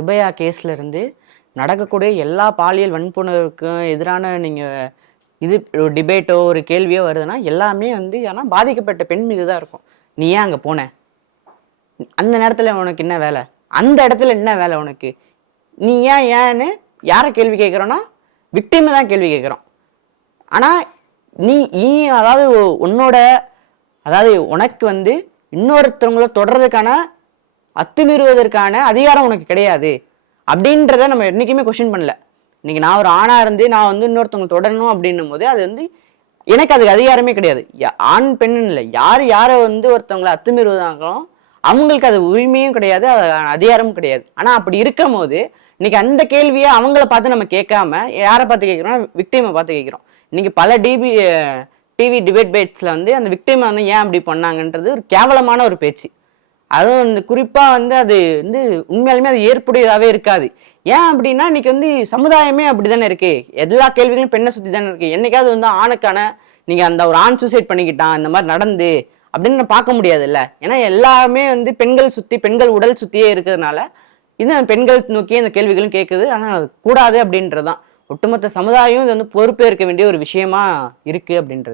நிர்பயா கேஸ்ல இருந்து நடக்கக்கூடிய எல்லா பாலியல் வன்புணர்வுக்கும் எதிரான நீங்கள் இது டிபேட்டோ ஒரு கேள்வியோ வருதுன்னா எல்லாமே வந்து ஏன்னா பாதிக்கப்பட்ட பெண் மீது தான் இருக்கும். நீ ஏன் அங்கே போன? அந்த நேரத்தில் உனக்கு என்ன வேலை? அந்த இடத்துல என்ன வேலை உனக்கு? நீ ஏன்னு யாரை கேள்வி கேட்குறோன்னா விக்டிமை தான் கேள்வி கேட்குறோம். ஆனால் நீ அதாவது உன்னோட அதாவது உனக்கு வந்து இன்னொருத்தவங்கள தொடர்றதுக்கான அத்துமீறுவதற்கான அதிகாரம் உனக்கு கிடையாது அப்படின்றத நம்ம என்றைக்குமே கொஸ்டின் பண்ணல. இன்னைக்கு நான் ஒரு ஆணா இருந்து நான் வந்து இன்னொருத்தவங்க தொடரணும் அப்படின்னும் போது அது வந்து எனக்கு அதுக்கு அதிகாரமே கிடையாது. ஆண் பெண்ணுன்னு இல்லை, யாரை வந்து ஒருத்தவங்களை அத்துமீறுவதாங்களோ அவங்களுக்கு அது உரிமையும் கிடையாது, அதிகாரமும் கிடையாது. ஆனா அப்படி இருக்கும் போது இன்னைக்கு அந்த கேள்வியை அவங்கள பார்த்து நம்ம கேட்காம யாரை பார்த்து கேட்கிறோம்? விக்டிமை பார்த்து கேட்கிறோம். இன்னைக்கு பல டிவி டிபேட் பேட்ஸ்ல வந்து அந்த விக்டிமை வந்து ஏன் அப்படி பண்ணாங்கன்றது ஒரு கேவலமான ஒரு பேச்சு. அதுவும் வந்து குறிப்பா வந்து அது வந்து உண்மையாலுமே அது ஏற்புடையதாவே இருக்காது. ஏன் அப்படின்னா இன்னைக்கு வந்து சமுதாயமே அப்படித்தானே இருக்கு. எல்லா கேள்விகளும் பெண்ணை சுத்தி தானே இருக்கு. என்னைக்காவது வந்து ஆணுக்கான நீங்க அந்த ஒரு ஆண் சூசைட் பண்ணிக்கிட்டான் இந்த மாதிரி நடந்து அப்படின்னு பார்க்க முடியாது இல்ல. ஏன்னா எல்லாமே வந்து பெண்கள் உடல் சுத்தியே இருக்கிறதுனால இது பெண்கள் நோக்கி அந்த கேள்விகளும் கேட்குது. ஆனா அது கூடாது அப்படின்றதுதான் ஒட்டுமொத்த சமுதாயம் இது வந்து பொறுப்பேற்க வேண்டிய ஒரு விஷயமா இருக்கு அப்படின்றது.